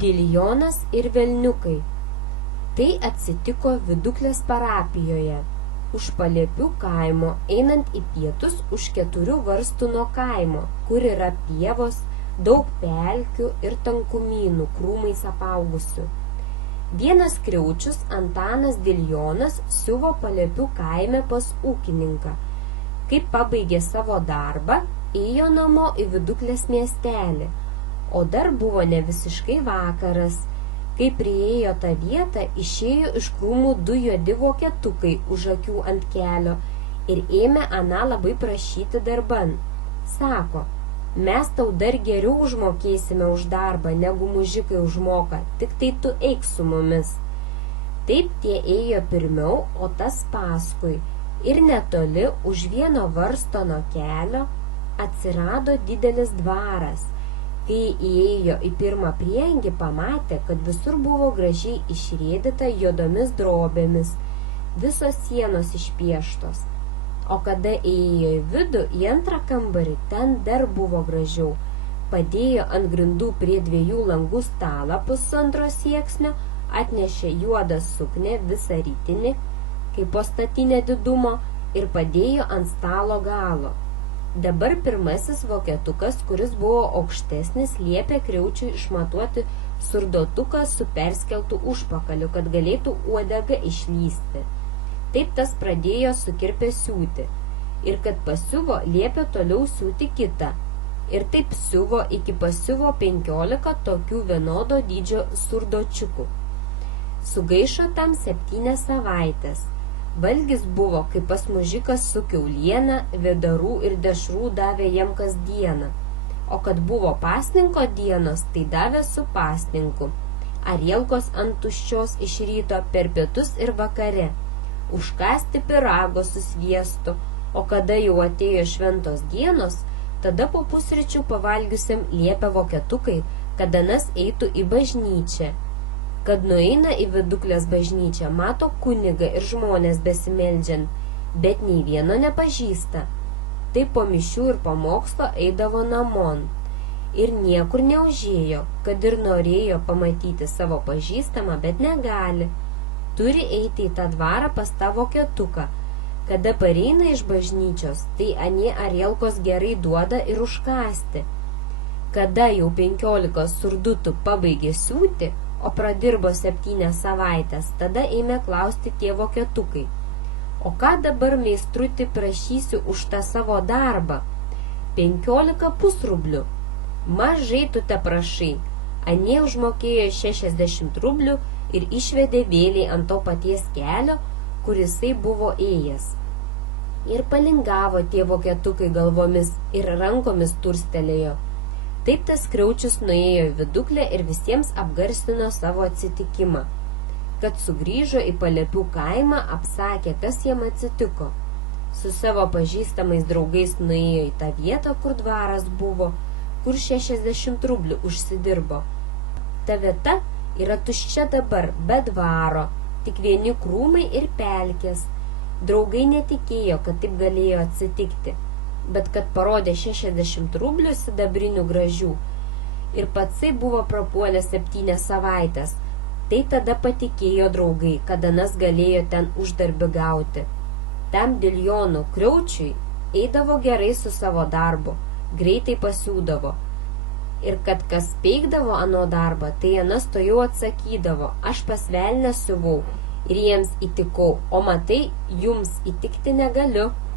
Diljonas ir velniukai. Tai atsitiko Viduklės parapijoje, už Paliepių kaimo, einant į pietus už 4 varstų nuo kaimo, kur yra pievos, daug pelkių ir tankumynų krūmais apaugusių. Vienas kriaučius Antanas Diljonas siuvo Paliepių kaime pas ūkininką. Kai pabaigė savo darbą, ėjo namo į Viduklės miestelį, o dar buvo ne visiškai vakaras. Kai priėjo tą vietą, išėjo iš krūmų 2 juodi vokietukai už akių ant kelio ir ėmė aną labai prašyti darban. Sako, mes tau dar geriau užmokėsime už darbą, negu mužikai užmoka, tik tai tu eik su mumis. Taip tie ėjo pirmiau, o tas paskui, ir netoli už 1 varsto nuo kelio atsirado didelis dvaras. Kai įėjo į pirmą prieangį, pamatė, kad visur buvo gražiai išrėdyta juodomis drobėmis, visos sienos išpieštos. O kada įėjo į vidų, į antrą kambarį, ten dar buvo gražiau. Padėjo ant grindų prie 2 langų stalą pusantro sieksnio, atnešė juodą suknę visą rytinį, kaip po statinę didumo, ir padėjo ant stalo galo. Dabar pirmasis vokietukas, kuris buvo aukštesnis, liepė kriaučiui išmatuoti surdotuką su perskeltu užpakaliu, kad galėtų uodega išlysti. Taip tas pradėjo sukirpę siūti, ir kad pasiuvo, liepė toliau siūti kitą. Ir taip siuvo iki pasiuvo 15 tokių vienodo dydžio surdočiukų. Sugaišo tam 7 savaitės. Valgis buvo, kaip pas mužikas su kiauliena, vėdarų ir dešrų davė jam kas dieną. O kad buvo pasninko dienos, tai davė su pasninku. Arielkos ant tuščios iš ryto, per pietus ir vakare. Užkasti pyrago su sviestu, o kada jau atėjo šventos dienos, tada po pusryčių pavalgiusiam liepė vokietukai, kad anas eitų į bažnyčią. Kad nueina į Viduklės bažnyčią, mato kunigą ir žmonės besimeldžiant, bet nei vieno nepažįsta. Tai po mišių ir pamokslo eidavo namon. Ir niekur neužėjo, kad ir norėjo pamatyti savo pažįstamą, bet negali. Turi eiti į tą dvarą pas tą vokietuką. Kada pareina iš bažnyčios, tai anie arielkos gerai duoda ir užkasti. Kada jau 15 surdutų pabaigė siūti, o pradirbo 7 savaitės, tada ėmė klausti tie vokietukai. O ką dabar meistruti prašysiu už tą savo darbą? 15 pusrublių. Mažai tu te prašai. Anie užmokėjo 60 rublių ir išvedė vėliai ant to paties kelio, kur jisai buvo ėjęs. Ir palingavo tie vokietukai galvomis ir rankomis turstelėjo. Taip tas kriaučius nuėjo į Viduklę ir visiems apgarsino savo atsitikimą. Kad sugrįžo į Paliepių kaimą, apsakė, kas jam atsitiko. Su savo pažįstamais draugais nuėjo į tą vietą, kur dvaras buvo, kur 60 rublių užsidirbo. Ta vieta yra tuščia dabar, be dvaro, tik vieni krūmai ir pelkės. Draugai netikėjo, kad taip galėjo atsitikti, bet kad parodė 60 rublių sidabrinių gražių ir patsai buvo prapuolę 7 savaitės, tai tada patikėjo draugai, kad anas galėjo ten uždarbį gauti. Tam Diljonų kriaučiui eidavo gerai su savo darbu, greitai pasiūdavo. Ir kad kas peikdavo ano darbą, tai anas to jau atsakydavo, aš pas velnią siuvau ir jiems įtikau, o matai, jums įtikti negaliu.